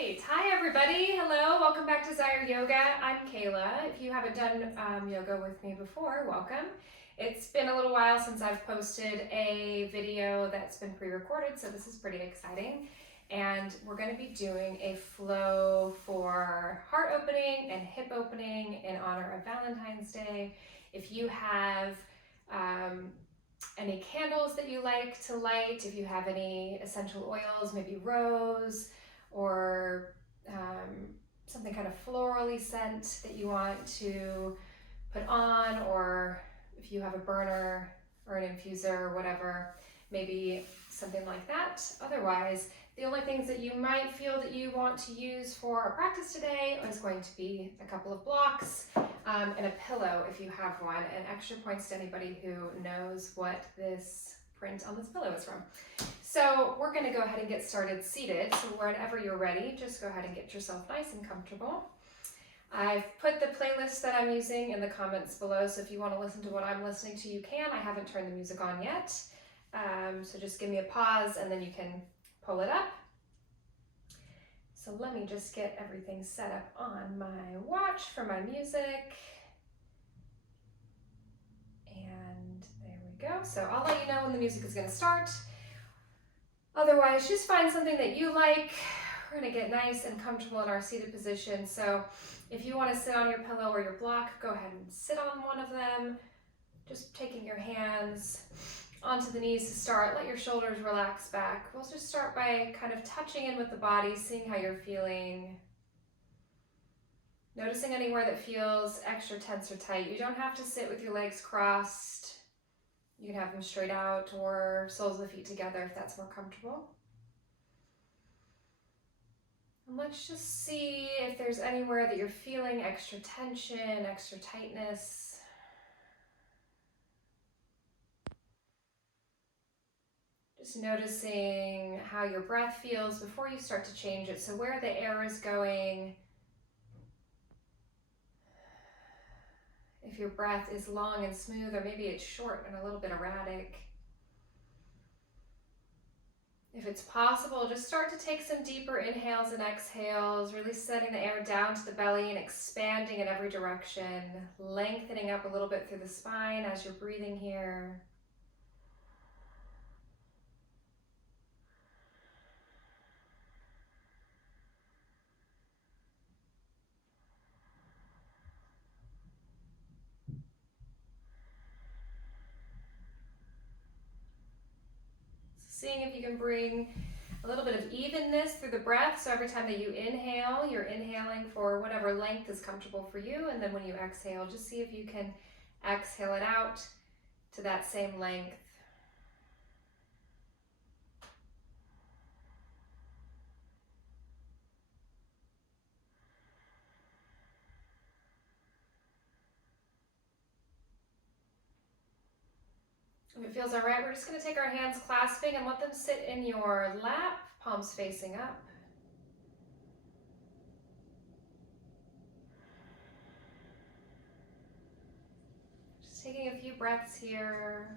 right. Hi, everybody. Hello. Welcome back to Zyre Yoga. I'm Kayla. If you haven't done yoga with me before, welcome. It's been a little while since I've posted a video that's been pre-recorded, so this is pretty exciting. And we're going to be doing a flow for heart opening and hip opening in honor of Valentine's Day. If you have any candles that you like to light, if you have any essential oils, maybe rose or something kind of florally scent that you want to put on, or if you have a burner or an infuser or whatever, maybe something like that. Otherwise, the only things that you might feel that you want to use for our practice today is going to be a couple of blocks and a pillow if you have one, and extra points to anybody who knows what this print on this pillow is from. So we're going to go ahead and get started seated. So whenever you're ready, just go ahead and get yourself nice and comfortable. I've put the playlist that I'm using in the comments below, so if you want to listen to what I'm listening to, you can. I haven't turned the music on yet, so just give me a pause and then you can pull it up. So let me just get everything set up on my watch for my music. And there we go. So I'll let you know when the music is going to start. Otherwise, just find something that you like. We're going to get nice and comfortable in our seated position. So if you want to sit on your pillow or your block, go ahead and sit on one of them. Just taking your hands onto the knees to start. Let your shoulders relax back. We'll just start by kind of touching in with the body, seeing how you're feeling. Noticing anywhere that feels extra tense or tight. You don't have to sit with your legs crossed. You can have them straight out or soles of the feet together if that's more comfortable. And let's just see if there's anywhere that you're feeling extra tension, extra tightness. Just noticing how your breath feels before you start to change it. So where the air is going, if your breath is long and smooth, or maybe it's short and a little bit erratic. If it's possible, just start to take some deeper inhales and exhales, really setting the air down to the belly and expanding in every direction, lengthening up a little bit through the spine as you're breathing here. Seeing if you can bring a little bit of evenness through the breath. So every time that you inhale, you're inhaling for whatever length is comfortable for you. And then when you exhale, just see if you can exhale it out to that same length. If it feels all right, we're just going to take our hands clasping and let them sit in your lap, palms facing up. Just taking a few breaths here.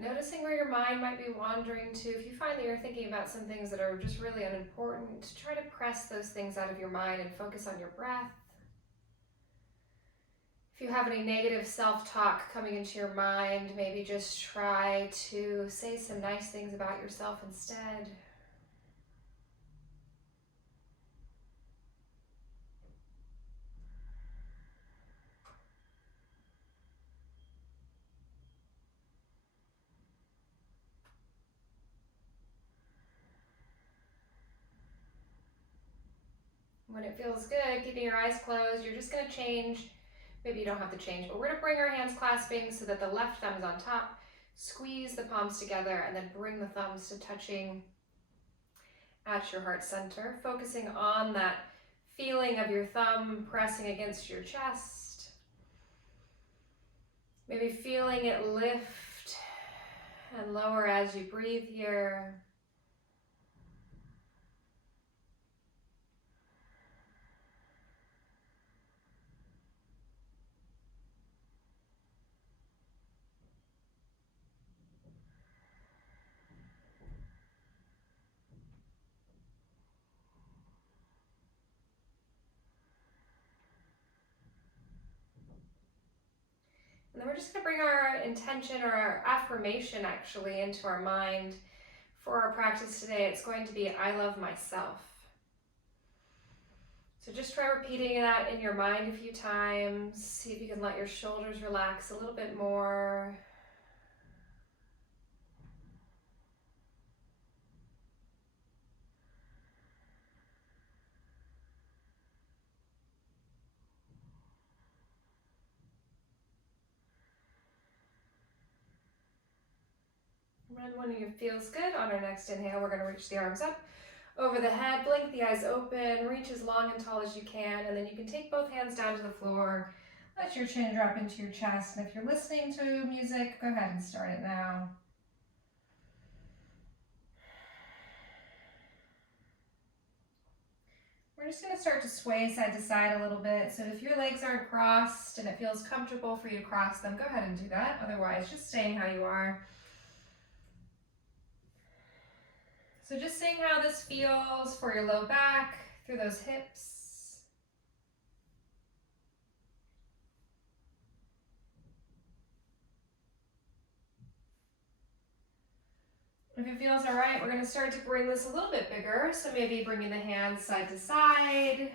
Noticing where your mind might be wandering to. If you find that you're thinking about some things that are just really unimportant, try to press those things out of your mind and focus on your breath. If you have any negative self-talk coming into your mind, maybe just try to say some nice things about yourself instead. When it feels good, keeping your eyes closed, you're just going to change. Maybe you don't have to change, but we're going to bring our hands clasping so that the left thumb is on top. Squeeze the palms together and then bring the thumbs to touching at your heart center, focusing on that feeling of your thumb pressing against your chest. Maybe feeling it lift and lower as you breathe here. And then we're just going to bring our intention or our affirmation actually into our mind for our practice today. It's going to be, I love myself. So just try repeating that in your mind a few times. See if you can let your shoulders relax a little bit more. And when it feels good, on our next inhale, we're going to reach the arms up over the head, blink the eyes open, reach as long and tall as you can, and then you can take both hands down to the floor. Let your chin drop into your chest, and if you're listening to music, go ahead and start it now. We're just going to start to sway side to side a little bit, so if your legs aren't crossed and it feels comfortable for you to cross them, go ahead and do that. Otherwise, just staying how you are. So just seeing how this feels for your low back, through those hips. If it feels all right, we're going to start to bring this a little bit bigger. So maybe bringing the hands side to side.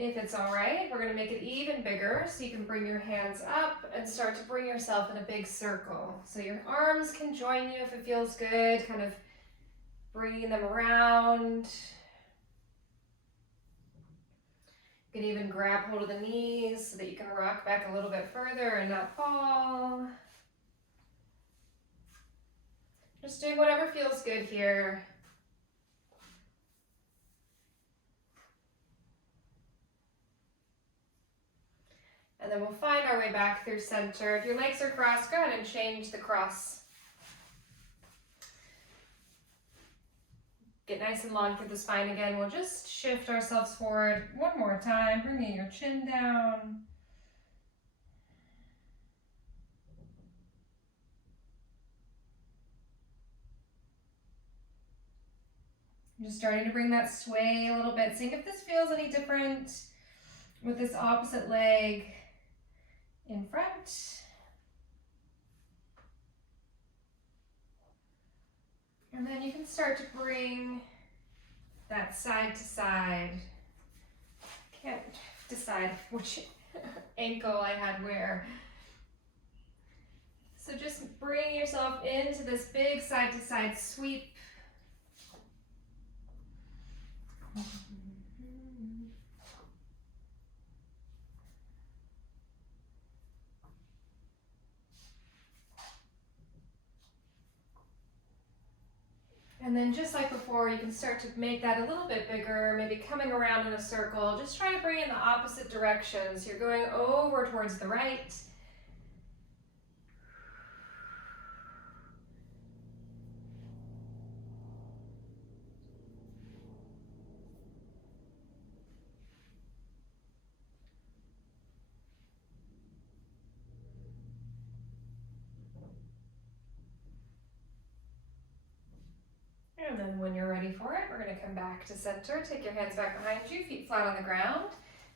If it's all right, we're going to make it even bigger, so you can bring your hands up and start to bring yourself in a big circle. So your arms can join you if it feels good, kind of bringing them around. You can even grab hold of the knees so that you can rock back a little bit further and not fall. Just doing whatever feels good here. And then we'll find our way back through center. If your legs are crossed, go ahead and change the cross. Get nice and long through the spine again. We'll just shift ourselves forward one more time, bringing your chin down. Just starting to bring that sway a little bit. Seeing if this feels any different with this opposite leg in front. And then you can start to bring that side to side. Can't decide which ankle I had where. So just bring yourself into this big side to side sweep. And then just like before, you can start to make that a little bit bigger, maybe coming around in a circle. Just try to bring it in the opposite directions. You're going over towards the right. And then when you're ready for it, we're going to come back to center. Take your hands back behind you, feet flat on the ground.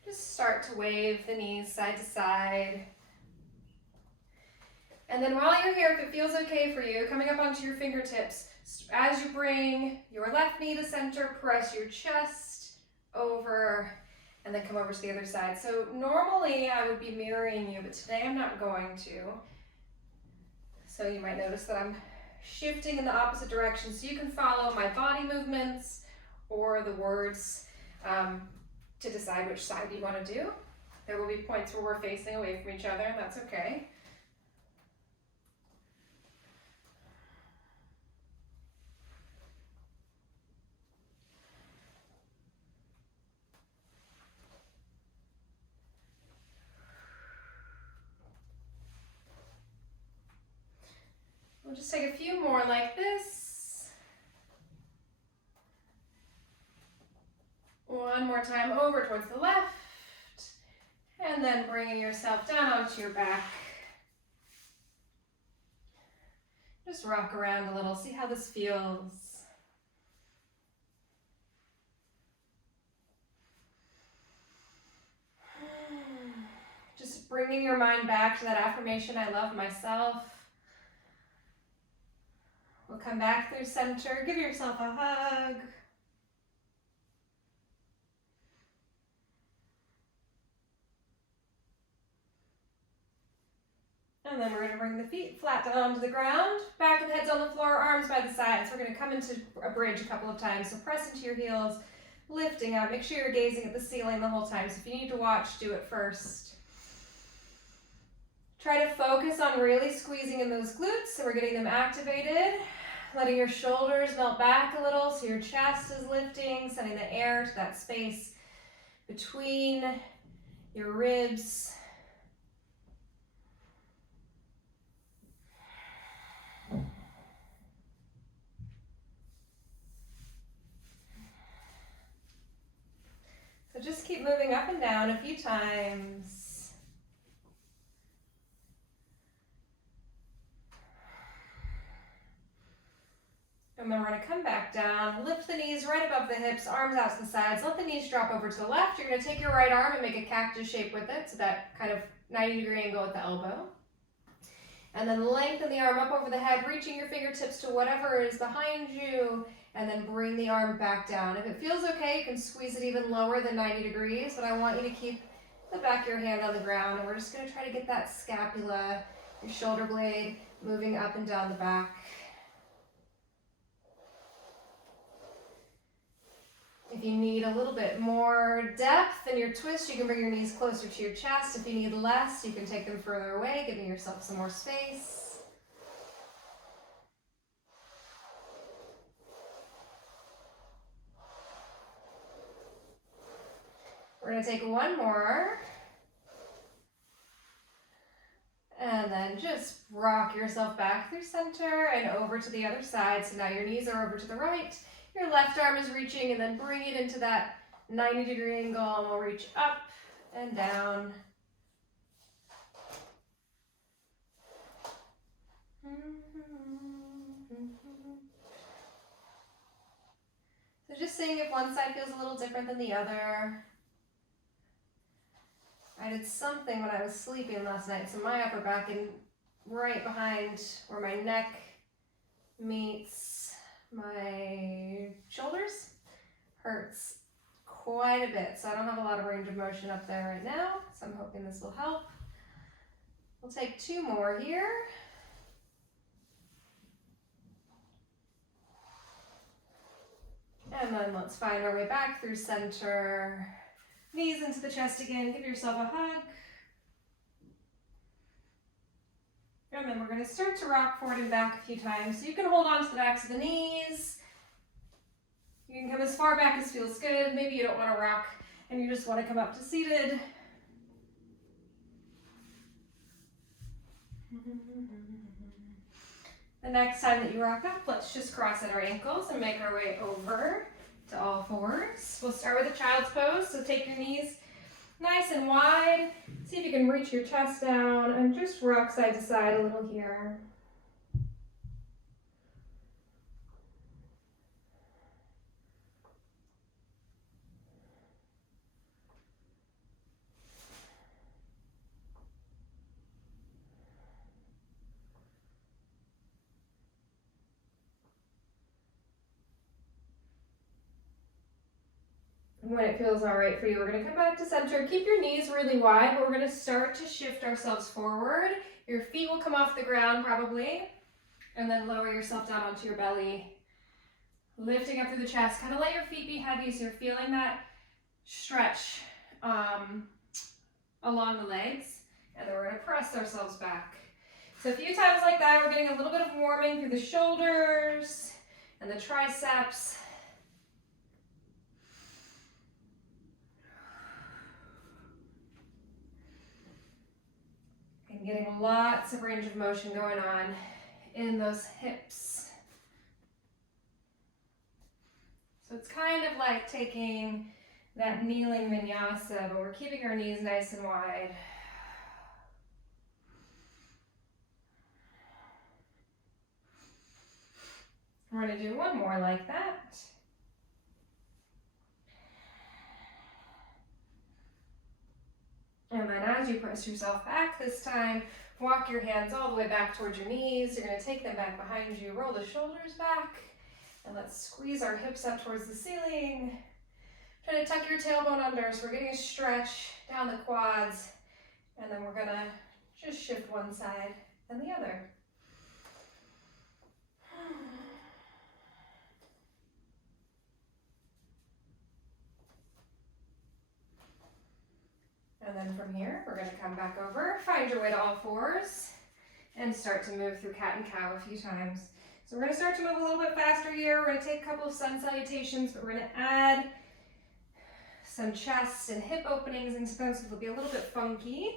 Just start to wave the knees side to side. And then while you're here, if it feels okay for you, coming up onto your fingertips, as you bring your left knee to center, press your chest over, and then come over to the other side. So normally I would be mirroring you, but today I'm not going to. So you might notice that I'm shifting in the opposite direction, so you can follow my body movements or the words to decide which side you want to do. There will be points where we're facing away from each other, and that's okay. We'll just take a few more like this. One more time over towards the left. And then bringing yourself down onto your back. Just rock around a little, see how this feels. Just bringing your mind back to that affirmation, I love myself. We'll come back through center, give yourself a hug. And then we're going to bring the feet flat down onto the ground. Back of the head's on the floor, arms by the sides. We're going to come into a bridge a couple of times. So press into your heels, lifting up. Make sure you're gazing at the ceiling the whole time. So if you need to watch, do it first. Try to focus on really squeezing in those glutes so we're getting them activated. Letting your shoulders melt back a little so your chest is lifting, sending the air to that space between your ribs. So just keep moving up and down a few times. And then we're going to come back down, lift the knees right above the hips, arms out to the sides, let the knees drop over to the left. You're going to take your right arm and make a cactus shape with it, so that kind of 90-degree angle at the elbow. And then lengthen the arm up over the head, reaching your fingertips to whatever is behind you, and then bring the arm back down. If it feels okay, you can squeeze it even lower than 90 degrees, but I want you to keep the back of your hand on the ground, and we're just going to try to get that scapula, your shoulder blade, moving up and down the back. If you need a little bit more depth in your twist, you can bring your knees closer to your chest. If you need less, you can take them further away, giving yourself some more space. We're going to take one more. And then just rock yourself back through center and over to the other side. So now your knees are over to the right. Your left arm is reaching, and then bring it into that 90-degree angle, and we'll reach up and down. So just seeing if one side feels a little different than the other. I did something when I was sleeping last night, so my upper back and right behind where my neck meets my shoulders hurts quite a bit, so I don't have a lot of range of motion up there right now, so I'm hoping this will help. We'll take two more here. And then let's find our way back through center. Knees into the chest again, give yourself a hug. And then we're going to start to rock forward and back a few times. So you can hold on to the backs of the knees. You can come as far back as feels good. Maybe you don't want to rock and you just want to come up to seated. The next time that you rock up, let's just cross at our ankles and make our way over to all fours. We'll start with a child's pose. So take your knees nice and wide. See if you can reach your chest down and just rock side to side a little here. When it feels all right for you, we're going to come back to center. Keep your knees really wide, but we're going to start to shift ourselves forward. Your feet will come off the ground probably, and then lower yourself down onto your belly. Lifting up through the chest. Kind of let your feet be heavy so you're feeling that stretch along the legs. And then we're going to press ourselves back. So a few times like that, we're getting a little bit of warming through the shoulders and the triceps. And getting lots of range of motion going on in those hips. So it's kind of like taking that kneeling vinyasa, but we're keeping our knees nice and wide. We're going to do one more like that. And then as you press yourself back this time, walk your hands all the way back towards your knees. You're going to take them back behind you, roll the shoulders back, and let's squeeze our hips up towards the ceiling. Try to tuck your tailbone under, so we're getting a stretch down the quads, and then we're going to just shift one side and the other. And then from here, we're going to come back over, find your way to all fours, and start to move through cat and cow a few times. So we're going to start to move a little bit faster here. We're going to take a couple of sun salutations, but we're going to add some chest and hip openings into those, so they'll be a little bit funky.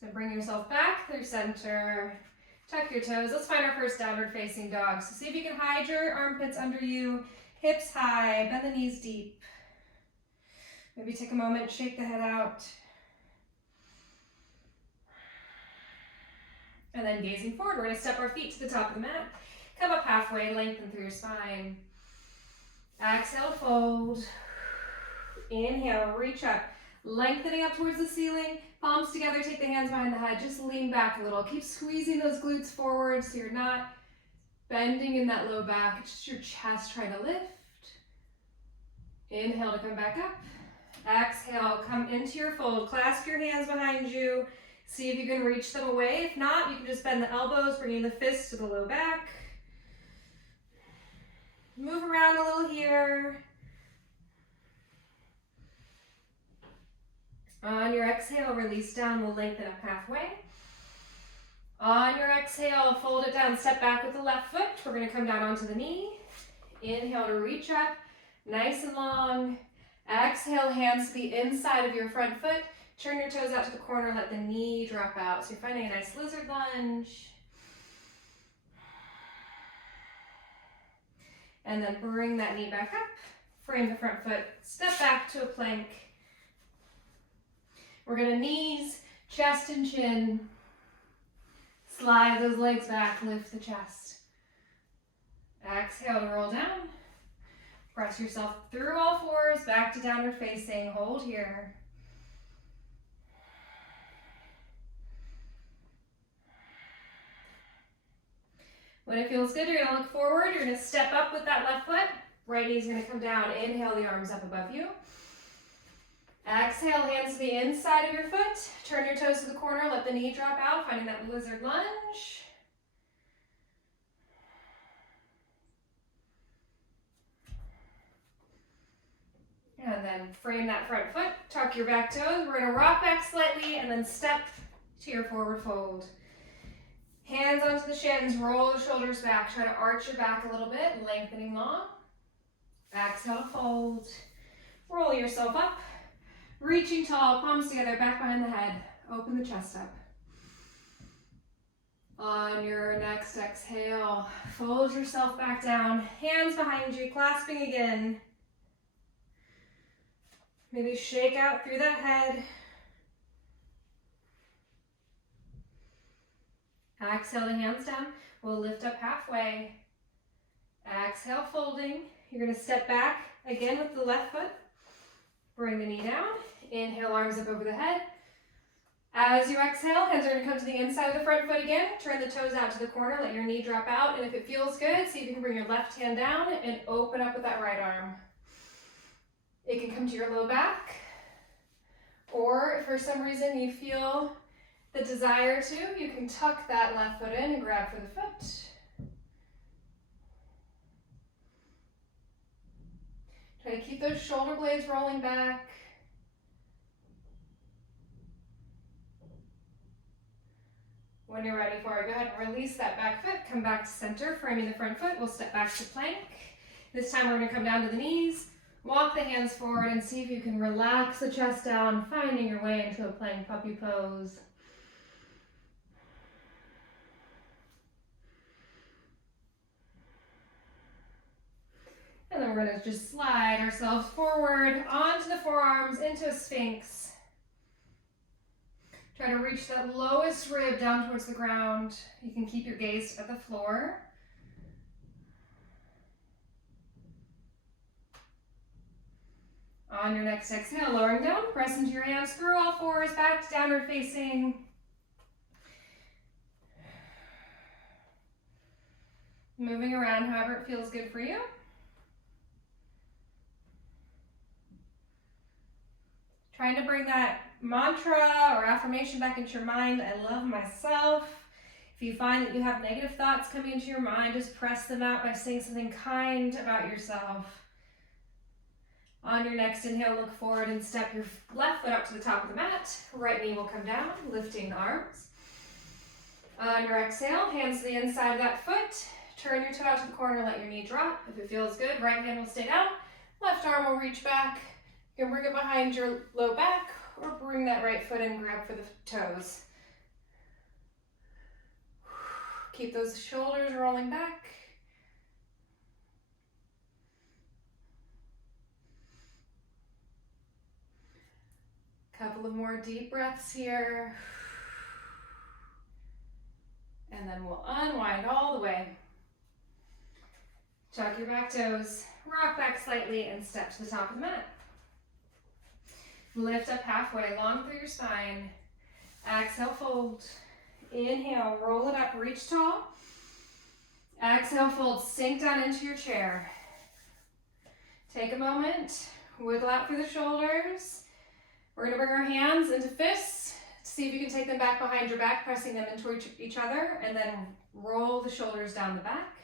So bring yourself back through center. Tuck your toes. Let's find our first downward facing dog. So see if you can hide your armpits under you, hips high, bend the knees deep. Maybe take a moment, shake the head out. And then gazing forward, we're going to step our feet to the top of the mat. Come up halfway, lengthen through your spine. Exhale, fold. Inhale, reach up. Lengthening up towards the ceiling, palms together, take the hands behind the head, just lean back a little. Keep squeezing those glutes forward so you're not bending in that low back. It's just your chest trying to lift. Inhale to come back up. Exhale, come into your fold. Clasp your hands behind you. See if you can reach them away. If not, you can just bend the elbows, bringing the fists to the low back. Move around a little here. On your exhale, release down, we'll lengthen up halfway. On your exhale, fold it down, step back with the left foot. We're going to come down onto the knee. Inhale to reach up, nice and long. Exhale, hands to the inside of your front foot. Turn your toes out to the corner, let the knee drop out. So you're finding a nice lizard lunge. And then bring that knee back up. Frame the front foot, step back to a plank. We're going to knees, chest and chin. Slide those legs back, lift the chest. Exhale to roll down. Press yourself through all fours, back to downward facing. Hold here. When it feels good, you're going to look forward. You're going to step up with that left foot. Right knee's going to come down. Inhale the arms up above you. Exhale, hands to the inside of your foot. Turn your toes to the corner, let the knee drop out, finding that lizard lunge. And then frame that front foot, tuck your back toes. We're gonna rock back slightly and then step to your forward fold. Hands onto the shins, roll the shoulders back. Try to arch your back a little bit, lengthening long. Exhale to fold. Roll yourself up. Reaching tall, palms together, back behind the head. Open the chest up. On your next exhale, fold yourself back down. Hands behind you, clasping again. Maybe shake out through that head. Exhale the hands down. We'll lift up halfway. Exhale, folding. You're going to step back again with the left foot. Bring the knee down. Inhale, arms up over the head. As you exhale, hands are going to come to the inside of the front foot again. Turn the toes out to the corner. Let your knee drop out. And if it feels good, see if you can bring your left hand down and open up with that right arm. It can come to your low back. Or if for some reason you feel the desire to, you can tuck that left foot in and grab for the foot. Try to keep those shoulder blades rolling back. When you're ready for it, go ahead and release that back foot. Come back to center, framing the front foot. We'll step back to plank. This time we're going to come down to the knees. Walk the hands forward and see if you can relax the chest down, finding your way into a plank puppy pose. And then we're going to just slide ourselves forward onto the forearms into a Sphinx. Try to reach that lowest rib down towards the ground. You can keep your gaze at the floor. On your next exhale, lowering down, press into your hands, through all fours, back to downward facing. Moving around however it feels good for you. Trying to bring that mantra or affirmation back into your mind. I love myself. If you find that you have negative thoughts coming into your mind, just press them out by saying something kind about yourself. On your next inhale, look forward and step your left foot up to the top of the mat. Right knee will come down, lifting the arms. On your exhale, hands to the inside of that foot. Turn your toe out to the corner, let your knee drop. If it feels good, right hand will stay down. Left arm will reach back. You can bring it behind your low back or bring that right foot in, grab for the toes. Keep those shoulders rolling back. Couple of more deep breaths here. And then we'll unwind all the way. Tuck your back toes, rock back slightly, and step to the top of the mat. Lift up halfway, long through your spine. Exhale, fold. Inhale, roll it up, reach tall. Exhale, fold, sink down into your chair. Take a moment, wiggle out through the shoulders. We're going to bring our hands into fists. See if you can take them back behind your back, pressing them into each other, and then roll the shoulders down the back.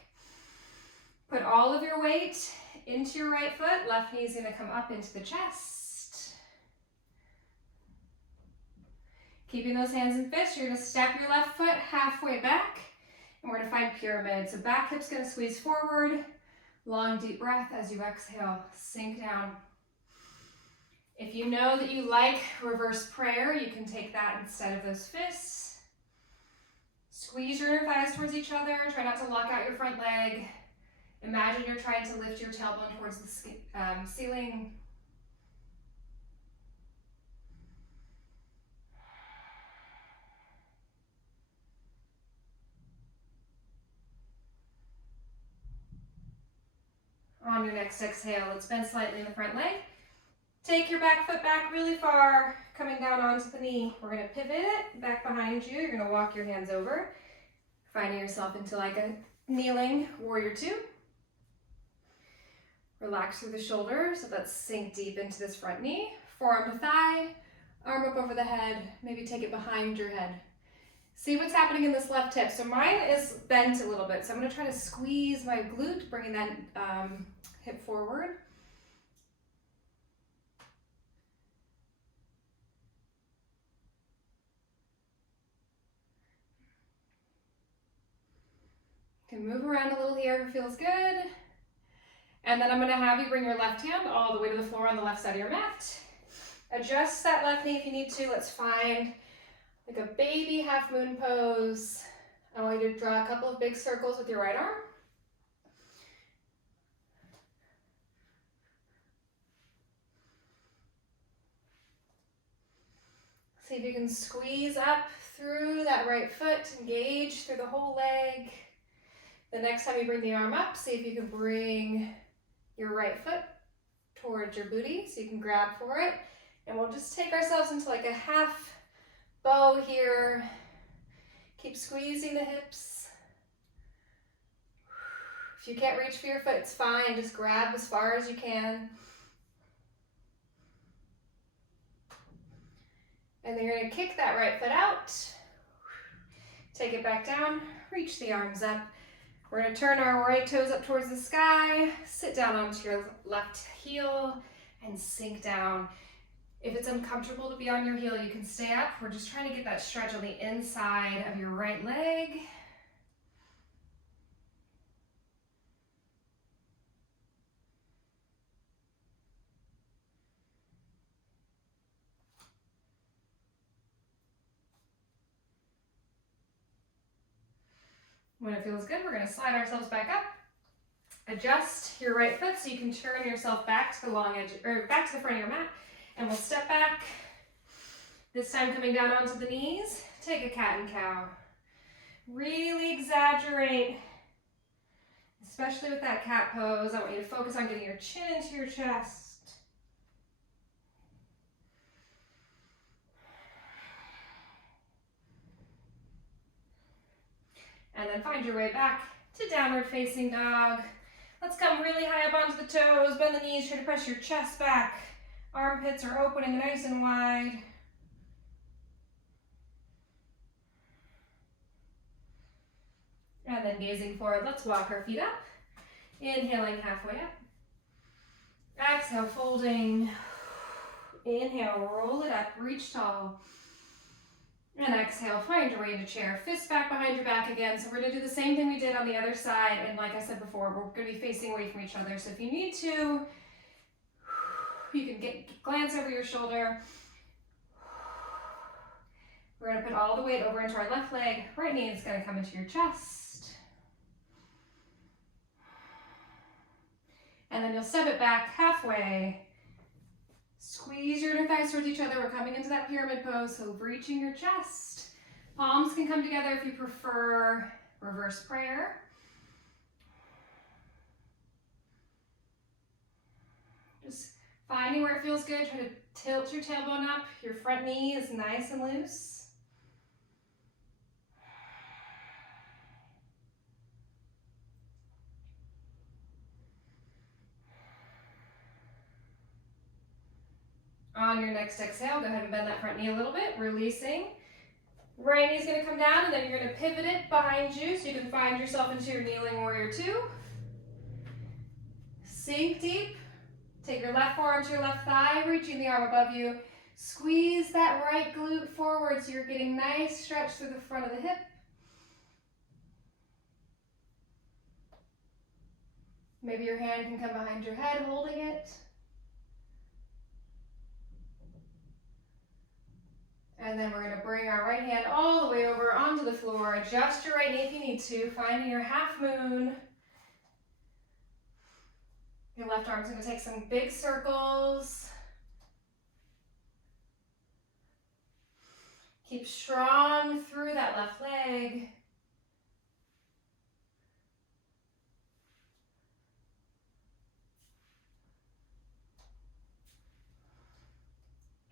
Put all of your weight into your right foot. Left knee is going to come up into the chest. Keeping those hands in fists, you're going to step your left foot halfway back, and we're going to find pyramid. So back hip's going to squeeze forward. Long, deep breath as you exhale, sink down. If you know that you like reverse prayer, you can take that instead of those fists. Squeeze your inner thighs towards each other. Try not to lock out your front leg. Imagine you're trying to lift your tailbone towards the ceiling. On your next exhale, let's bend slightly in the front leg. Take your back foot back really far, coming down onto the knee. We're going to pivot it back behind you. You're going to walk your hands over, finding yourself into like a kneeling warrior two. Relax through the shoulders, so let's sink deep into this front knee. Forearm to thigh, arm up over the head, maybe take it behind your head. See what's happening in this left hip. So mine is bent a little bit, so I'm going to try to squeeze my glute, bringing that hip forward. You can move around a little here if it feels good. And then I'm going to have you bring your left hand all the way to the floor on the left side of your mat. Adjust that left knee if you need to. Let's find like a baby half moon pose. I want you to draw a couple of big circles with your right arm. See if you can squeeze up through that right foot, engage through the whole leg. The next time you bring the arm up, see if you can bring your right foot towards your booty so you can grab for it. And we'll just take ourselves into like a half bow here. Keep squeezing the hips. If you can't reach for your foot, it's fine. Just grab as far as you can. And then you're going to kick that right foot out. Take it back down. Reach the arms up. We're going to turn our right toes up towards the sky, sit down onto your left heel, and sink down. If it's uncomfortable to be on your heel, you can stay up. We're just trying to get that stretch on the inside of your right leg. When it feels good, we're going to slide ourselves back up. Adjust your right foot so you can turn yourself back to the long edge, or back to the front of your mat. And we'll step back. This time coming down onto the knees. Take a cat and cow. Really exaggerate, especially with that cat pose. I want you to focus on getting your chin into your chest. And then find your way back to downward facing dog. Let's come really high up onto the toes, bend the knees, try to press your chest back. Armpits are opening nice and wide. And then gazing forward, let's walk our feet up. Inhaling halfway up. Exhale, folding. Inhale, roll it up, reach tall. And exhale, find your way into chair. Fists back behind your back again. So we're gonna do the same thing we did on the other side. And like I said before, we're gonna be facing away from each other. So if you need to, you can glance over your shoulder. We're gonna put all the weight over into our left leg. Right knee is gonna come into your chest. And then you'll step it back halfway. Squeeze your inner thighs towards each other. We're coming into that pyramid pose, so reaching your chest. Palms can come together if you prefer reverse prayer. Just finding where it feels good. Try to tilt your tailbone up. Your front knee is nice and loose. On your next exhale, go ahead and bend that front knee a little bit, releasing. Right knee's gonna come down, and then you're gonna pivot it behind you so you can find yourself into your kneeling warrior two. Sink deep. Take your left forearm to your left thigh, reaching the arm above you. Squeeze that right glute forward so you're getting nice stretch through the front of the hip. Maybe your hand can come behind your head, holding it. And then we're going to bring our right hand all the way over onto the floor. Adjust your right knee if you need to, finding your half moon. Your left arm's going to take some big circles. Keep strong through that left leg.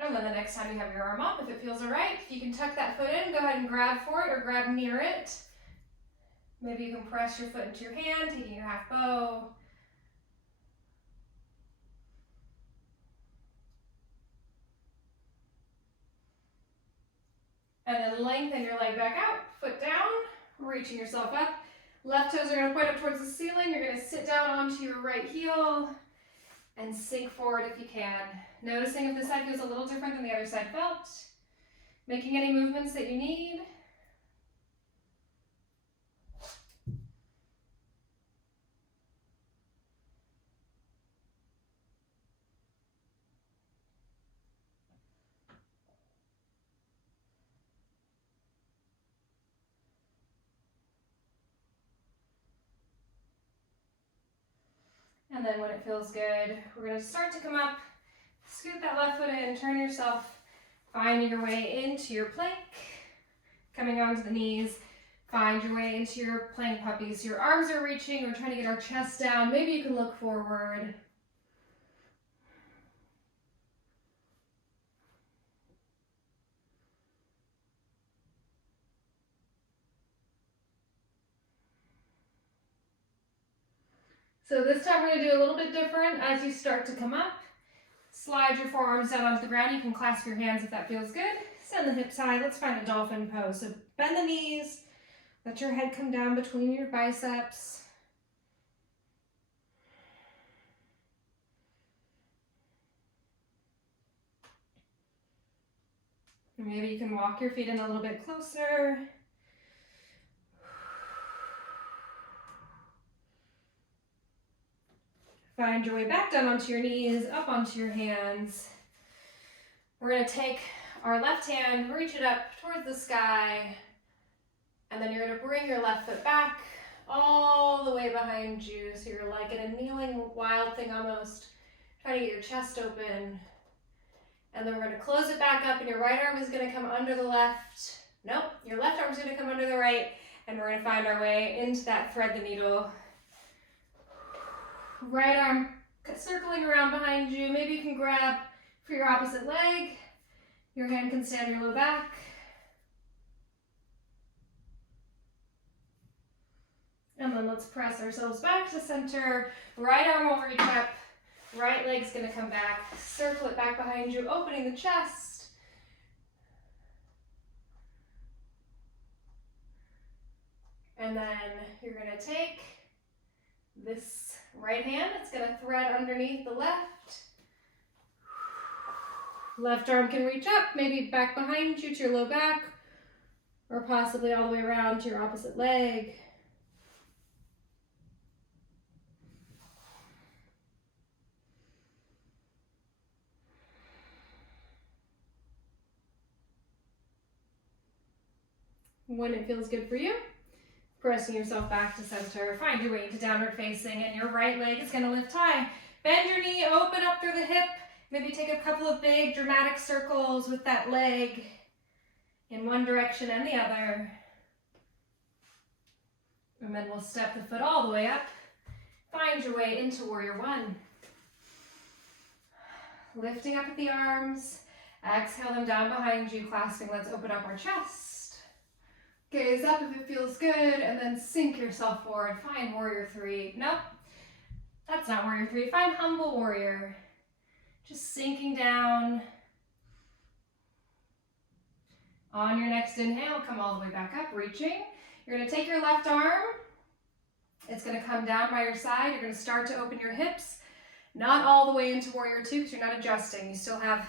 And then the next time you have your arm up, if it feels all right, if you can tuck that foot in, go ahead and grab for it or grab near it. Maybe you can press your foot into your hand, taking your half bow. And then lengthen your leg back out, foot down, reaching yourself up. Left toes are going to point up towards the ceiling. You're going to sit down onto your right heel and sink forward if you can. Noticing if this side feels a little different than the other side felt. Making any movements that you need. And then when it feels good, we're going to start to come up, scoot that left foot in, turn yourself, finding your way into your plank, coming onto the knees, find your way into your plank puppies. Your arms are reaching, we're trying to get our chest down. Maybe you can look forward. So this time we're going to do a little bit different. As you start to come up, slide your forearms down onto the ground. You can clasp your hands if that feels good. Send the hips high. Let's find a dolphin pose. So bend the knees. Let your head come down between your biceps. And maybe you can walk your feet in a little bit closer. Find your way back down onto your knees, up onto your hands. We're going to take our left hand, reach it up towards the sky, And then you're gonna bring your left foot back all the way behind you. So you're like in a kneeling wild thing almost. Try to get your chest open. And then we're gonna close it back up and your right arm is gonna come under the left. Nope, your left arm is gonna come under the right, and we're gonna find our way into that thread the needle. Right arm circling around behind you. Maybe you can grab for your opposite leg. Your hand can stay on your low back. And then let's press ourselves back to center. Right arm will reach up. Right leg's gonna come back. Circle it back behind you, opening the chest. And then you're gonna take this right hand, it's gonna thread underneath the left. Left arm can reach up, maybe back behind you to your low back, or possibly all the way around to your opposite leg. When it feels good for you, pressing yourself back to center, find your way to downward facing, and your right leg is gonna lift high. Bend your knee, open up through the hip, maybe take a couple of big dramatic circles with that leg in one direction and the other. And then we'll step the foot all the way up. Find your way into warrior one. Lifting up at the arms, exhale them down behind you, clasping. Let's open up our chest. Gaze up if it feels good, and then sink yourself forward. Find warrior three. Nope, that's not warrior three. Find humble warrior. Just sinking down. On your next inhale, come all the way back up, reaching. You're gonna take your left arm. It's gonna come down by your side. You're gonna start to open your hips. Not all the way into warrior two because you're not adjusting. You still have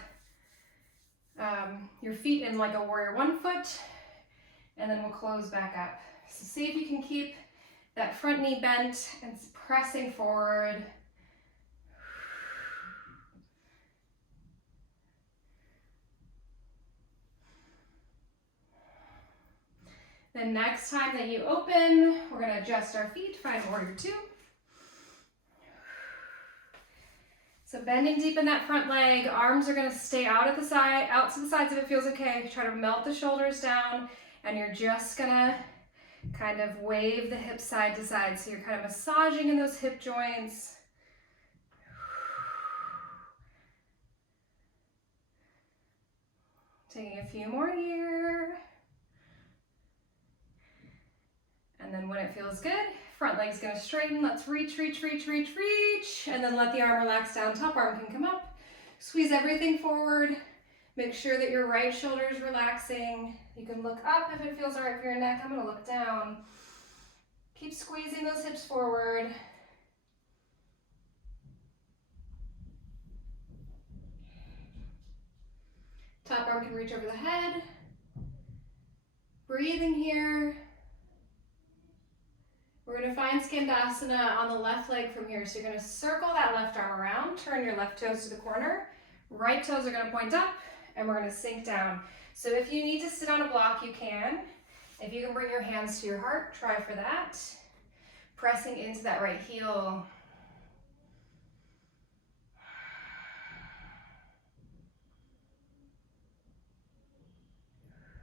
your feet in like a warrior one foot. And then we'll close back up. So see if you can keep that front knee bent and pressing forward. Then next time that you open, we're gonna adjust our feet, find warrior two. So bending deep in that front leg, arms are gonna stay out to the sides if it feels okay. Try to melt the shoulders down. And you're just gonna kind of wave the hips side to side. So you're kind of massaging in those hip joints. Taking a few more here. And then when it feels good, front leg's gonna straighten. Let's reach, reach, reach, reach, reach. And then let the arm relax down. Top arm can come up. Squeeze everything forward. Make sure that your right shoulder is relaxing. You can look up if it feels all right for your neck. I'm gonna look down. Keep squeezing those hips forward. Top arm can reach over the head. Breathing here. We're gonna find Skandasana on the left leg from here. So you're gonna circle that left arm around, turn your left toes to the corner. Right toes are gonna point up, and we're gonna sink down. So if you need to sit on a block, you can. If you can bring your hands to your heart, try for that. Pressing into that right heel.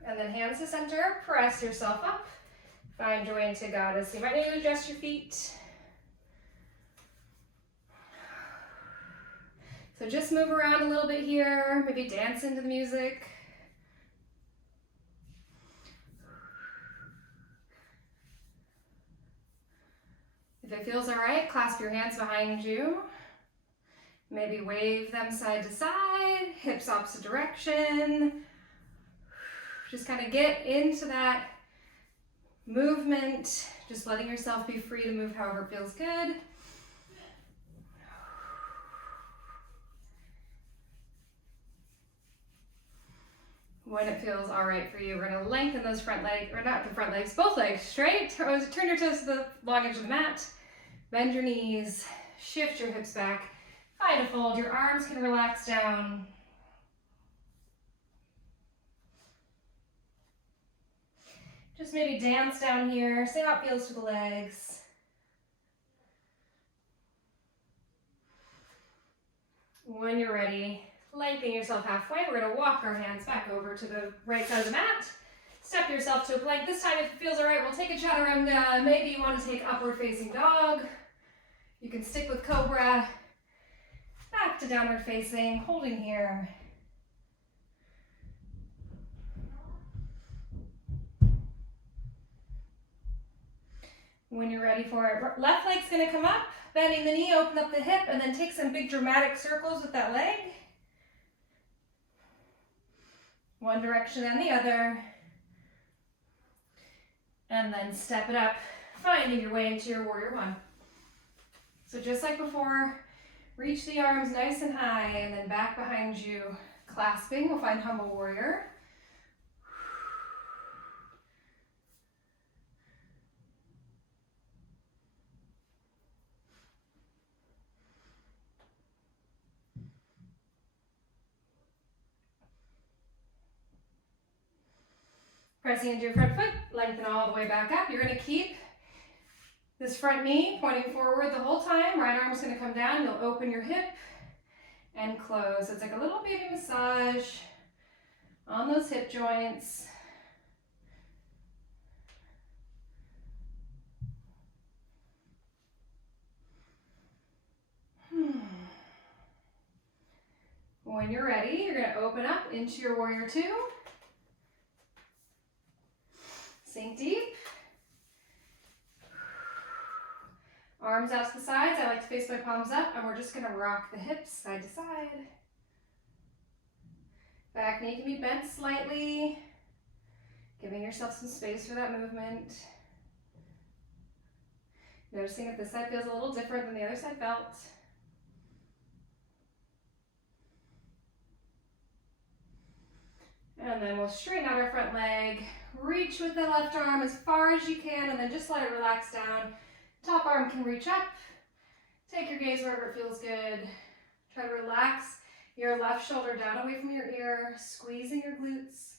And then hands to center, press yourself up. Find your way into goddess. You might need to adjust your feet. So just move around a little bit here, maybe dance into the music. If it feels all right, clasp your hands behind you. Maybe wave them side to side, hips opposite direction. Just kind of get into that movement, just letting yourself be free to move however it feels good. When it feels all right for you, we're gonna lengthen those front legs, or not the front legs, both legs straight. Turn your toes to the long edge of the mat. Bend your knees, shift your hips back. Find a fold, your arms can relax down. Just maybe dance down here, see how it feels to the legs. When you're ready, lengthen yourself halfway. We're going to walk our hands back over to the right side of the mat. Step yourself to a plank. This time, if it feels all right, we'll take a chaturanga. Maybe you want to take upward facing dog. You can stick with cobra. Back to downward facing, holding here. When you're ready for it, left leg's going to come up, bending the knee, open up the hip, and then take some big dramatic circles with that leg. One direction and the other. And then step it up, finding your way into your warrior one. So just like before, reach the arms nice and high, and then back behind you, clasping. We'll find humble warrior. Pressing into your front foot, lengthen all the way back up. You're going to keep this front knee pointing forward the whole time. Right arm's going to come down. You'll open your hip and close. So it's like a little baby massage on those hip joints. When you're ready, you're going to open up into your warrior two. Sink deep. Arms out to the sides. I like to face my palms up, and we're just going to rock the hips side to side. Back knee can be bent slightly, giving yourself some space for that movement. Noticing if this side feels a little different than the other side felt. And then we'll straighten out our front leg. Reach with the left arm as far as you can, and then just let it relax down. Top arm can reach up. Take your gaze wherever it feels good. Try to relax your left shoulder down away from your ear, squeezing your glutes.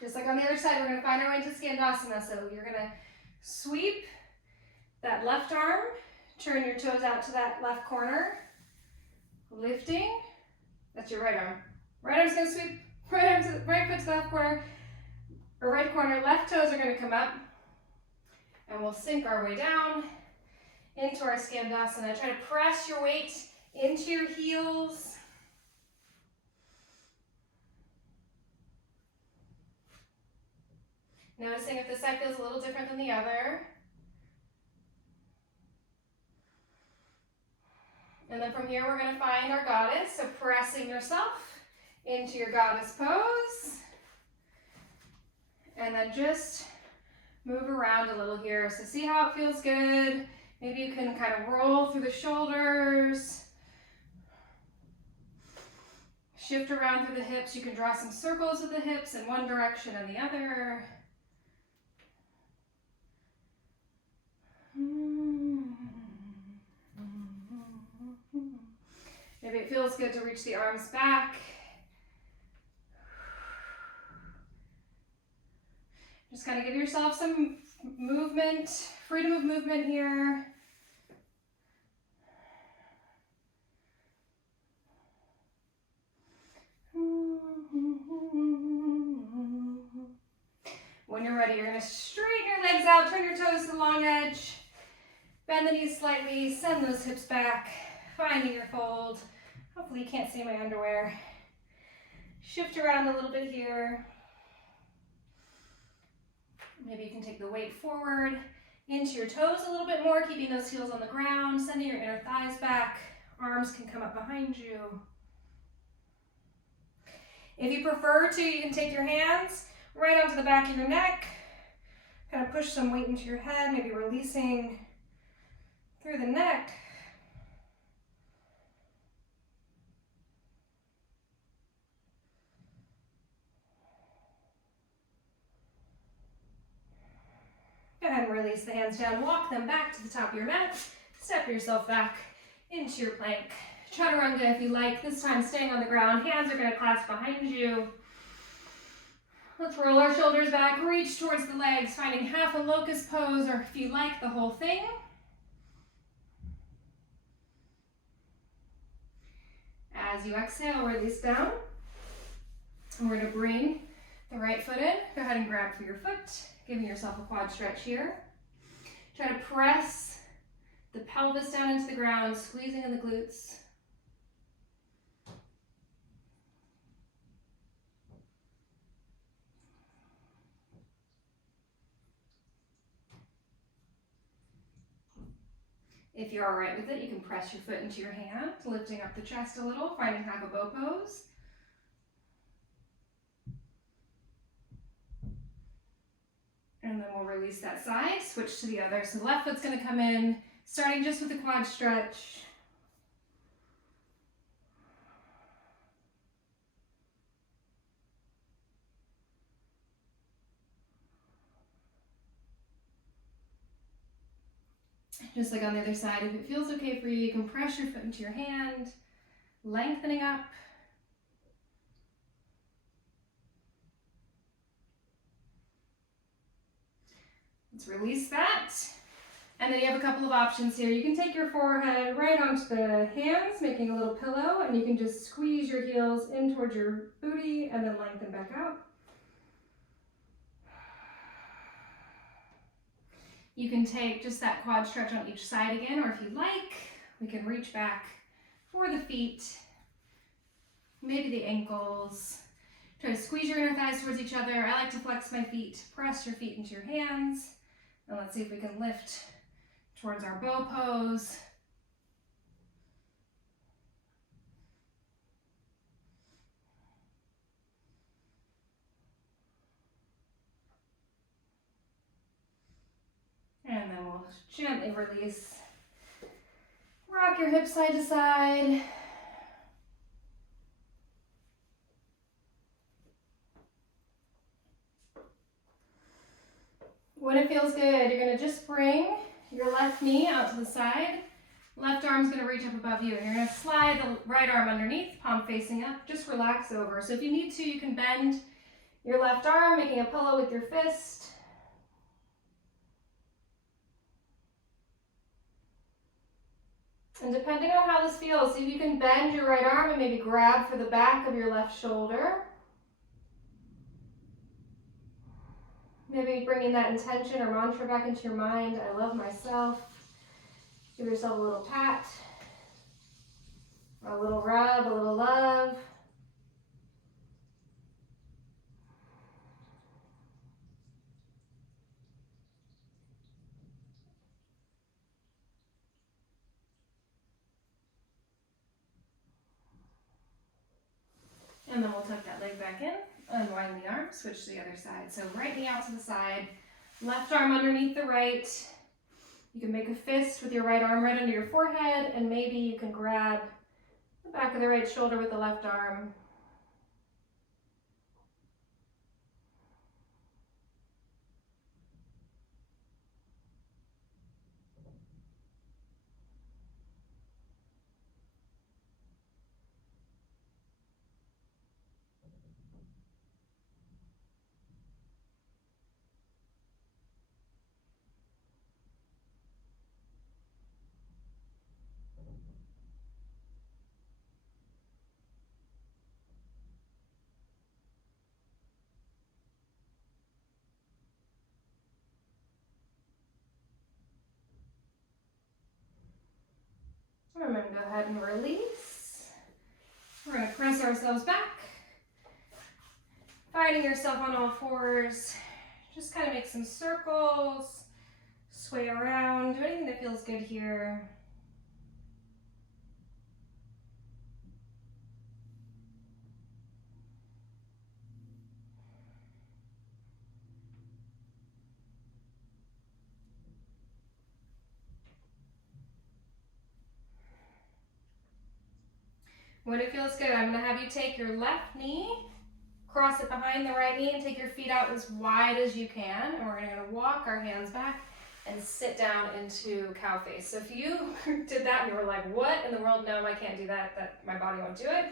Just like on the other side, we're going to find our way into Skandasana. So you're going to sweep that left arm, turn your toes out to that left corner, lifting. That's your right arm. Right arm's going to sweep, right foot to the left corner, or right corner. Left toes are going to come up, and we'll sink our way down into our Skandasana. Try to press your weight into your heels. Noticing if this side feels a little different than the other. And then from here, we're going to find our goddess. So pressing yourself into your goddess pose. And then just move around a little here. So see how it feels good. Maybe you can kind of roll through the shoulders. Shift around through the hips. You can draw some circles with the hips in one direction and the other. Maybe it feels good to reach the arms back. Just kind of give yourself some movement, freedom of movement here. When you're ready, you're going to straighten your legs out, turn your toes to the long edge, bend the knees slightly, send those hips back, finding your fold. Hopefully you can't see my underwear. Shift around a little bit here. Maybe you can take the weight forward into your toes a little bit more, keeping those heels on the ground, sending your inner thighs back. Arms can come up behind you. If you prefer to, you can take your hands right onto the back of your neck. Kind of push some weight into your head, maybe releasing through the neck. Go ahead and release the hands down, walk them back to the top of your mat, step yourself back into your plank. Chaturanga if you like, this time staying on the ground, hands are going to clasp behind you. Let's roll our shoulders back, reach towards the legs, finding half a locust pose, or if you like, the whole thing. As you exhale, release down. And we're going to bring the right foot in. Go ahead and grab for your foot, giving yourself a quad stretch here. Try to press the pelvis down into the ground, squeezing in the glutes. If you're all right with it, you can press your foot into your hand, lifting up the chest a little, finding half a bow pose. And then we'll release that side, switch to the other. So the left foot's going to come in, starting just with a quad stretch. Just like on the other side, if it feels okay for you, you can press your foot into your hand, lengthening up. Let's release that. And then you have a couple of options here. You can take your forehead right onto the hands, making a little pillow, and you can just squeeze your heels in towards your booty and then lengthen back out. You can take just that quad stretch on each side again, or if you like, we can reach back for the feet, maybe the ankles. Try to squeeze your inner thighs towards each other. I like to flex my feet, press your feet into your hands, and let's see if we can lift towards our bow pose. And then we'll gently release. Rock your hips side to side. When it feels good, you're going to just bring your left knee out to the side. Left arm's going to reach up above you, and you're going to slide the right arm underneath, palm facing up. Just relax over. So if you need to, you can bend your left arm, making a pillow with your fist. And depending on how this feels, see if you can bend your right arm and maybe grab for the back of your left shoulder. Maybe bringing that intention or mantra back into your mind. I love myself. Give yourself a little pat, a little rub, a little love. And then we'll tuck that leg back in, unwind the arm, switch to the other side. So right knee out to the side, left arm underneath the right. You can make a fist with your right arm right under your forehead, and maybe you can grab the back of the right shoulder with the left arm. I'm going to go ahead and release. We're going to press ourselves back. Finding yourself on all fours. Just kind of make some circles, sway around, do anything that feels good here. When it feels good, I'm going to have you take your left knee, Cross it behind the right knee and take your feet out as wide as you can. And we're going to walk our hands back and sit down into cow face. So if you did that and you were like, what in the world? No, I can't do that. My body won't do it.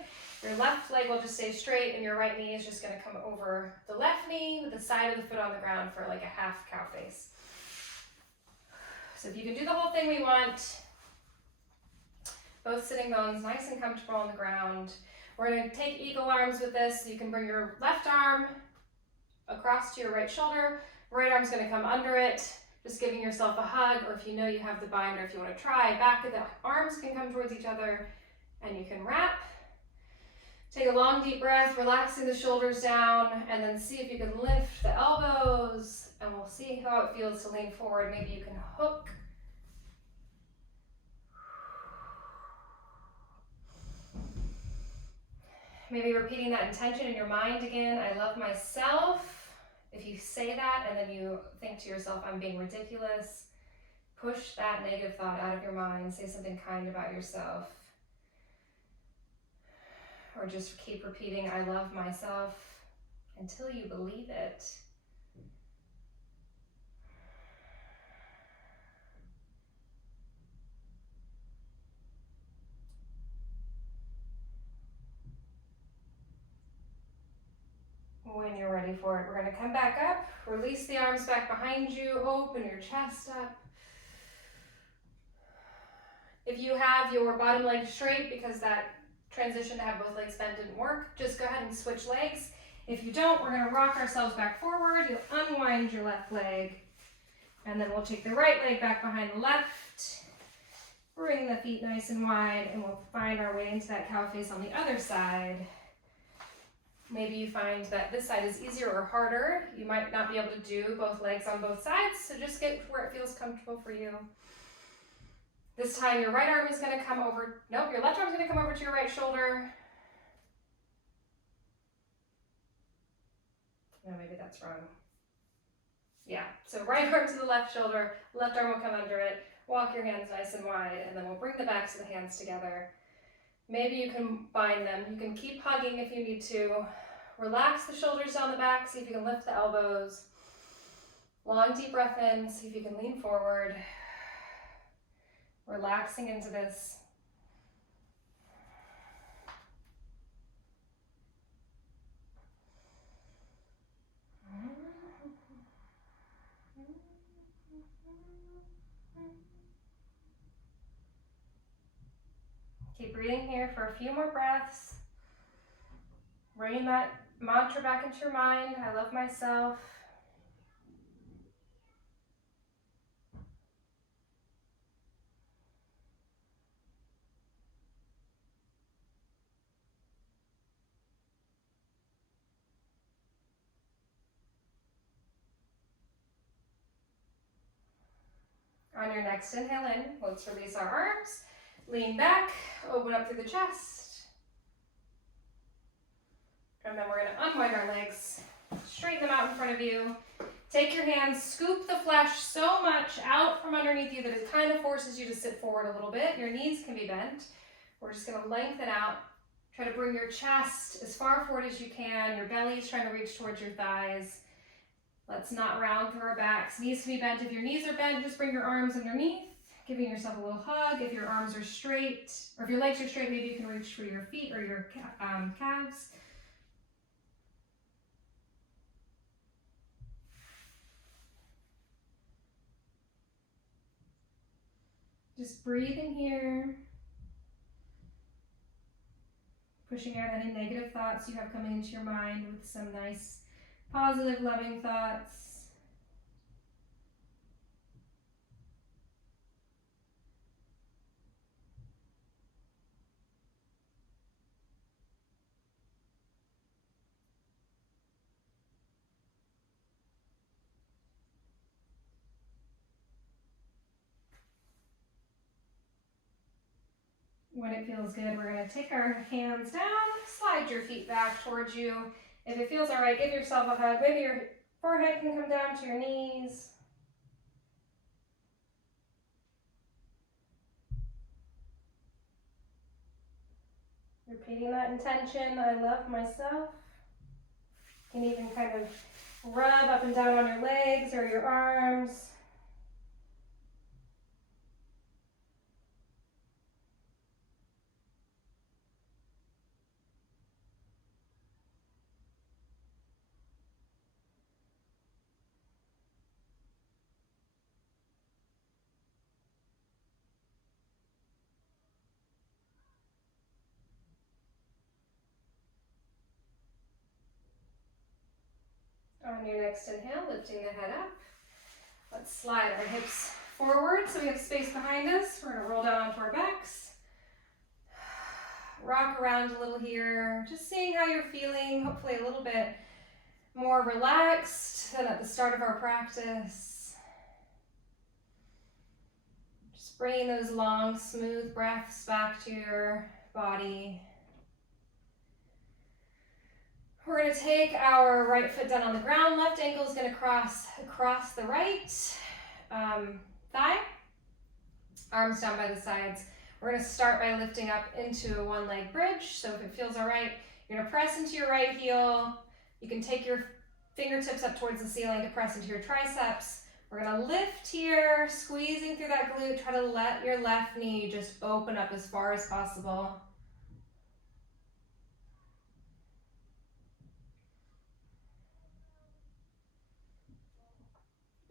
Your left leg will just stay straight and your right knee is just going to come over the left knee with the side of the foot on the ground for like a half cow face. So if you can do the whole thing we want, both sitting bones nice and comfortable on the ground. We're going to take eagle arms with this. So you can bring your left arm across to your right shoulder. Right arm's going to come under it, just giving yourself a hug, or if you know you have the binder, if you want to try, back of the arms can come towards each other and you can wrap. Take a long deep breath, relaxing the shoulders down, and then see if you can lift the elbows, and we'll see how it feels to lean forward. Maybe you can hook. Maybe repeating that intention in your mind again. I love myself. If you say that and then you think to yourself, I'm being ridiculous, push that negative thought out of your mind. Say something kind about yourself. Or just keep repeating, I love myself, until you believe it. When you're ready for it, we're going to come back up, release the arms back behind you, open your chest up. If you have your bottom leg straight because that transition to have both legs bent didn't work, just go ahead and switch legs. If you don't, we're going to rock ourselves back forward. You'll unwind your left leg, and then we'll take the right leg back behind the left, bring the feet nice and wide, and we'll find our way into that cow face on the other side. Maybe you find that this side is easier or harder. You might not be able to do both legs on both sides, so just get where it feels comfortable for you. This time your right arm is going to come over, nope, your left arm is going to come over to your right shoulder. No, maybe that's wrong. Yeah, so right arm to the left shoulder, left arm will come under it. Walk your hands nice and wide, and then we'll bring the backs of the hands together. Maybe you can bind them. You can keep hugging if you need to. Relax the shoulders down the back. See if you can lift the elbows. Long, deep breath in. See if you can lean forward. Relaxing into this. Keep breathing here for a few more breaths. Bringing that mantra back into your mind. I love myself. On your next inhale in, let's release our arms. Lean back, open up through the chest. And then we're going to unwind our legs, straighten them out in front of you. Take your hands, scoop the flesh so much out from underneath you that it kind of forces you to sit forward a little bit. Your knees can be bent. We're just going to lengthen out. Try to bring your chest as far forward as you can. Your belly is trying to reach towards your thighs. Let's not round through our backs. Knees can be bent. If your knees are bent, just bring your arms underneath, giving yourself a little hug. If your arms are straight, or if your legs are straight, maybe you can reach for your feet or your calves. Just breathing here. Pushing out any negative thoughts you have coming into your mind with some nice, positive, loving thoughts. When it feels good, we're going to take our hands down, slide your feet back towards you. If it feels all right, give yourself a hug. Maybe your forehead can come down to your knees. Repeating that intention, I love myself. You can even kind of rub up and down on your legs or your arms. On your next inhale, lifting the head up. Let's slide our hips forward so we have space behind us. We're going to roll down onto our backs. Rock around a little here, just seeing how you're feeling, hopefully a little bit more relaxed than at the start of our practice. Just bringing those long, smooth breaths back to your body. We're going to take our right foot down on the ground. Left ankle is going to cross across the right thigh. Arms down by the sides. We're going to start by lifting up into a one-leg bridge. So if it feels all right, you're going to press into your right heel. You can take your fingertips up towards the ceiling to press into your triceps. We're going to lift here, squeezing through that glute. Try to let your left knee just open up as far as possible.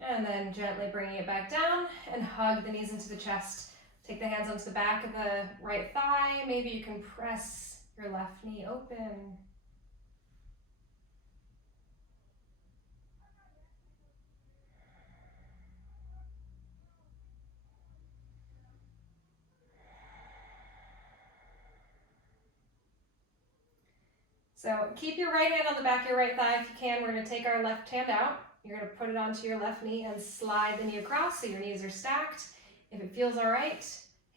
And then gently bringing it back down and hug the knees into the chest. Take the hands onto the back of the right thigh. Maybe you can press your left knee open. So keep your right hand on the back of your right thigh if you can. We're going to take our left hand out. You're going to put it onto your left knee and slide the knee across so your knees are stacked. If it feels all right,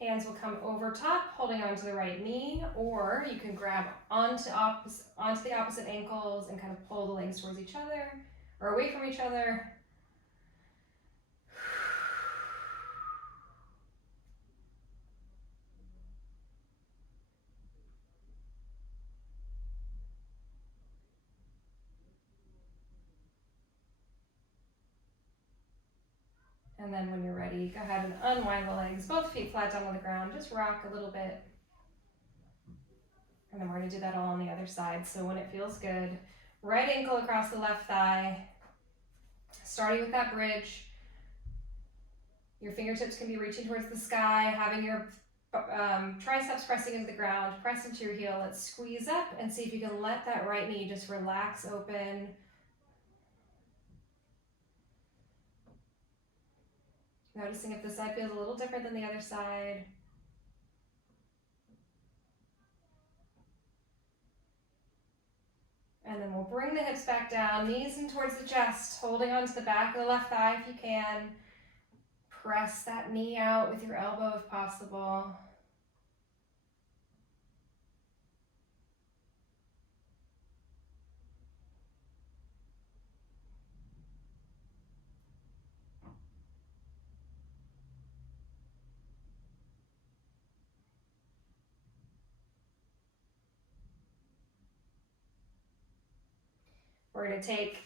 hands will come over top, holding onto the right knee, or you can grab onto the opposite ankles and kind of pull the legs towards each other or away from each other. And then when you're ready, go ahead and unwind the legs, both feet flat down on the ground. Just rock a little bit. And then we're going to do that all on the other side. So when it feels good, right ankle across the left thigh, starting with that bridge. Your fingertips can be reaching towards the sky, having your triceps pressing into the ground. Press into your heel. Let's squeeze up and see if you can let that right knee just relax open. Noticing if this side feels a little different than the other side. And then we'll bring the hips back down, knees in towards the chest, holding onto the back of the left thigh if you can. Press that knee out with your elbow if possible. We're going to take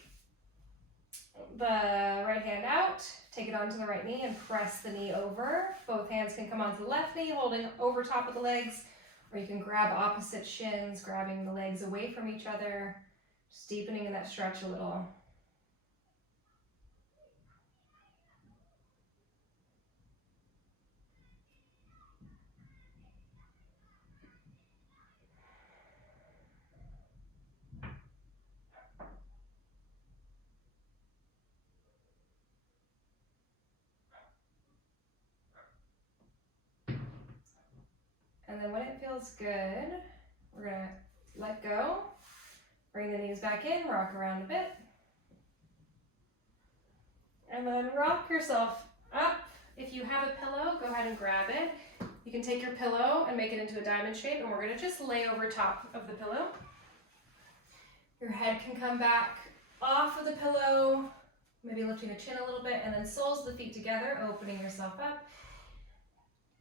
the right hand out, take it onto the right knee and press the knee over. Both hands can come onto the left knee, holding over top of the legs, or you can grab opposite shins, grabbing the legs away from each other, just deepening in that stretch a little. And then when it feels good, we're going to let go, bring the knees back in, rock around a bit. And then rock yourself up. If you have a pillow, go ahead and grab it. You can take your pillow and make it into a diamond shape, and we're going to just lay over top of the pillow. Your head can come back off of the pillow, maybe lifting the chin a little bit, and then soles of the feet together, opening yourself up.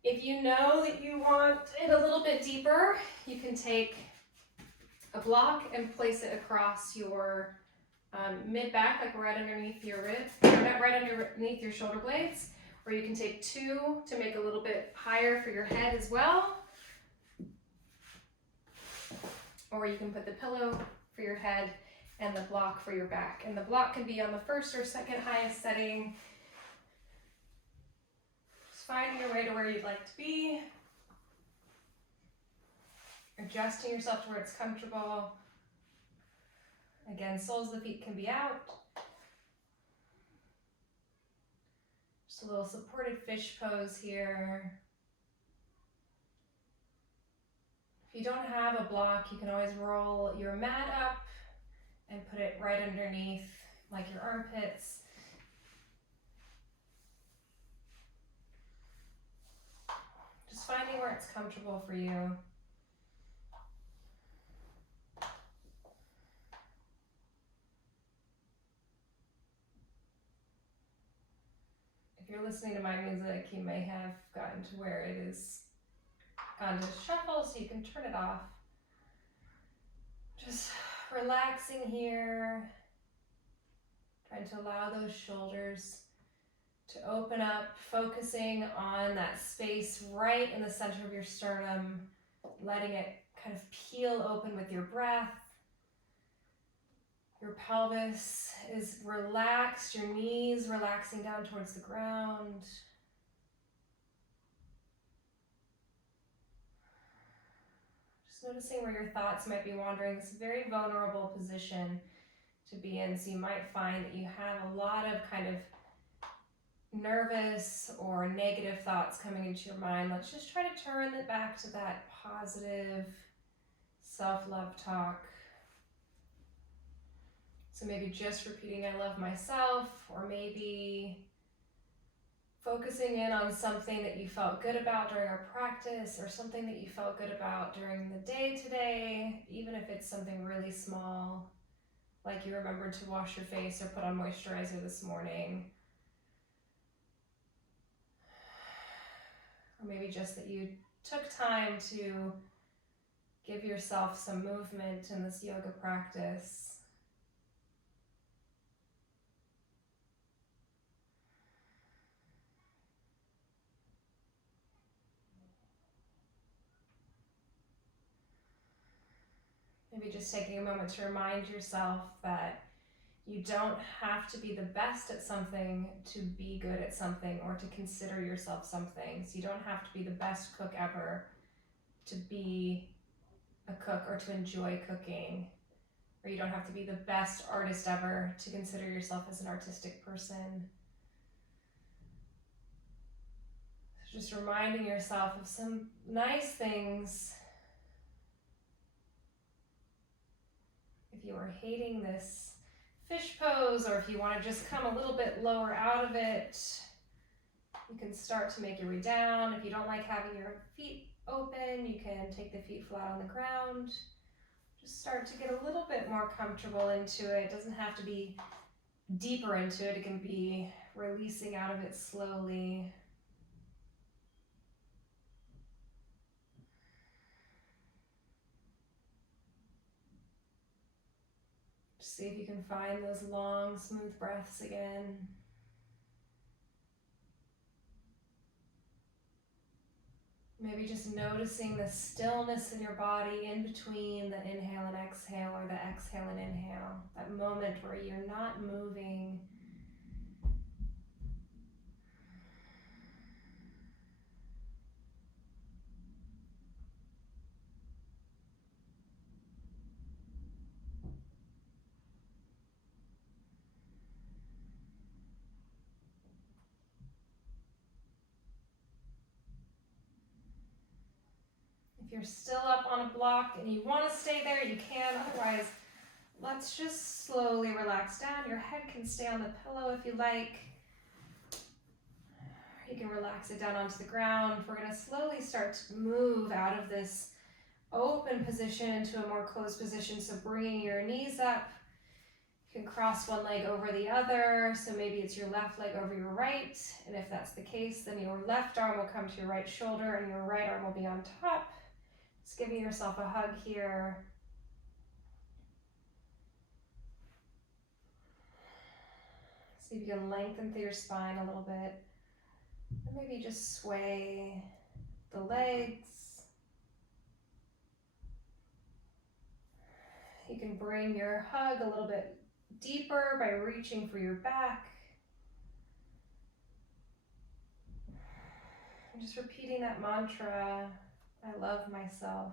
If you know that you want it a little bit deeper, you can take a block and place it across your mid-back, like right underneath your rib, right underneath your shoulder blades, or you can take 2 to make a little bit higher for your head as well. Or you can put the pillow for your head and the block for your back. And the block can be on the first or second highest setting. Just finding your way to where you'd like to be. Adjusting yourself to where it's comfortable. Again, soles of the feet can be out. Just a little supported fish pose here. If you don't have a block, you can always roll your mat up and put it right underneath, like your armpits. Just finding where it's comfortable for you. If you're listening to my music, you may have gotten to where it is gone to shuffle, so you can turn it off. Just relaxing here, trying to allow those shoulders to open up, focusing on that space right in the center of your sternum, letting it kind of peel open with your breath. Your pelvis is relaxed, your knees relaxing down towards the ground. Just noticing where your thoughts might be wandering. It's a very vulnerable position to be in, so you might find that you have a lot of kind of nervous or negative thoughts coming into your mind. Let's just try to turn it back to that positive self-love talk. So maybe just repeating I love myself, or maybe focusing in on something that you felt good about during our practice, or something that you felt good about during the day today, even if it's something really small, like you remembered to wash your face or put on moisturizer this morning. Or maybe just that you took time to give yourself some movement in this yoga practice. Maybe just taking a moment to remind yourself that you don't have to be the best at something to be good at something or to consider yourself something. So you don't have to be the best cook ever to be a cook or to enjoy cooking. Or you don't have to be the best artist ever to consider yourself as an artistic person. So just reminding yourself of some nice things. If you are hating this fish pose, or if you want to just come a little bit lower out of it, you can start to make your way down. If you don't like having your feet open, you can take the feet flat on the ground. Just start to get a little bit more comfortable into it. It doesn't have to be deeper into it. It can be releasing out of it slowly. Just see if you can find those long, smooth breaths again. Maybe just noticing the stillness in your body in between the inhale and exhale, or the exhale and inhale. That moment where you're not moving. If you're still up on a block and you want to stay there, you can. Otherwise, let's just slowly relax down. Your head can stay on the pillow if you like. You can relax it down onto the ground. We're going to slowly start to move out of this open position into a more closed position. So bringing your knees up. You can cross one leg over the other. So maybe it's your left leg over your right. And if that's the case, then your left arm will come to your right shoulder and your right arm will be on top. Just giving yourself a hug here. See if you can lengthen through your spine a little bit. And maybe just sway the legs. You can bring your hug a little bit deeper by reaching for your back. And just repeating that mantra, I love myself.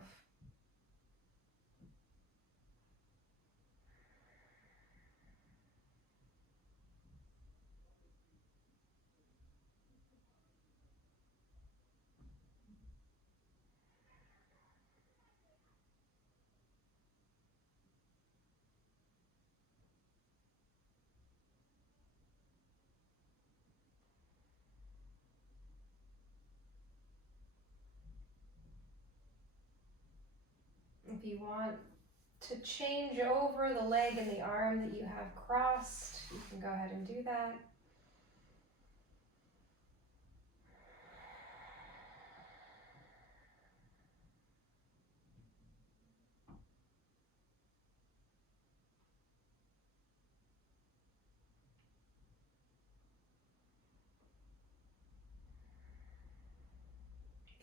If you want to change over the leg and the arm that you have crossed, you can go ahead and do that.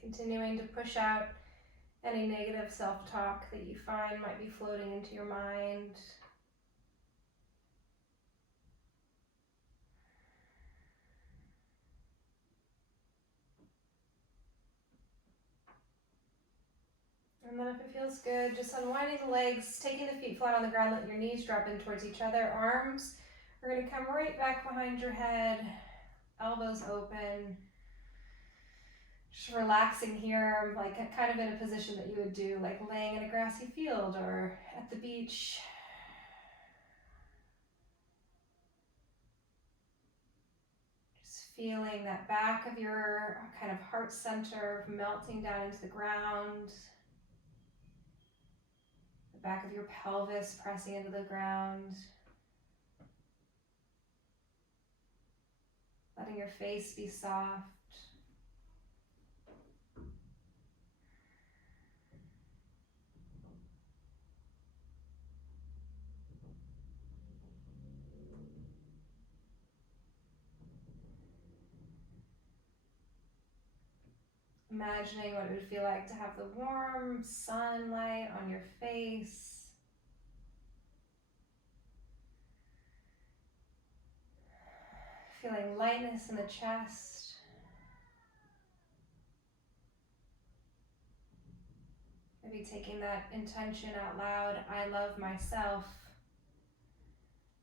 Continuing to push out any negative self-talk that you find might be floating into your mind. And then if it feels good, just unwinding the legs, taking the feet flat on the ground, letting your knees drop in towards each other. Arms are going to come right back behind your head, elbows open. Just relaxing here, like kind of in a position that you would do, like laying in a grassy field or at the beach. Just feeling that back of your kind of heart center melting down into the ground. The back of your pelvis pressing into the ground. Letting your face be soft. Imagining what it would feel like to have the warm sunlight on your face. Feeling lightness in the chest. Maybe taking that intention out loud. I love myself.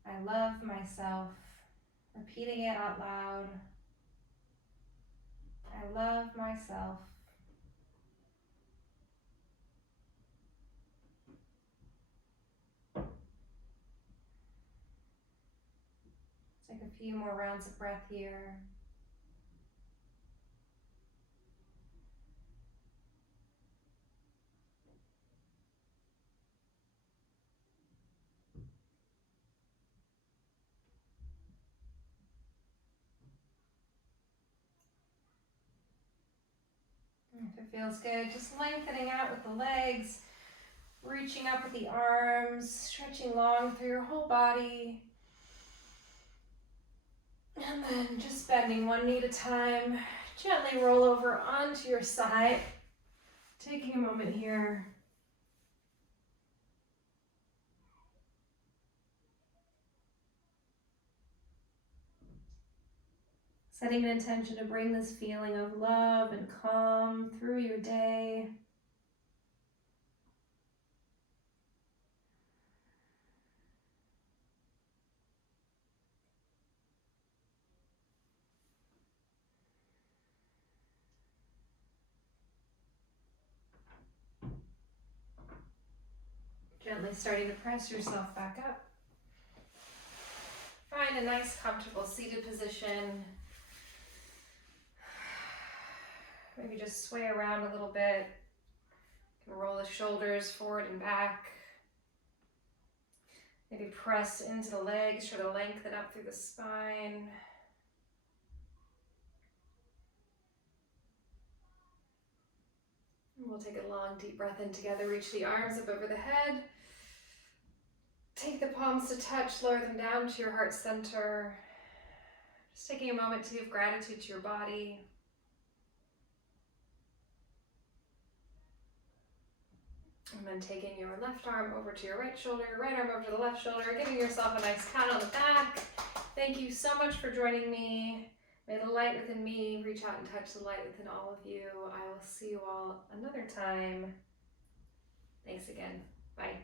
I love myself. Repeating it out loud. I love myself. Take a few more rounds of breath here. If it feels good, just lengthening out with the legs, reaching up with the arms, stretching long through your whole body. And then just bending one knee at a time, gently roll over onto your side. Taking a moment here. Setting an intention to bring this feeling of love and calm through your day. Gently starting to press yourself back up. Find a nice, comfortable seated position. Maybe just sway around a little bit. Roll the shoulders forward and back. Maybe press into the legs, try to lengthen up through the spine. And we'll take a long, deep breath in together. Reach the arms up over the head. Take the palms to touch, lower them down to your heart center. Just taking a moment to give gratitude to your body. And then taking your left arm over to your right shoulder, right arm over to the left shoulder, giving yourself a nice pat on the back. Thank you so much for joining me. May the light within me reach out and touch the light within all of you. I will see you all another time. Thanks again. Bye.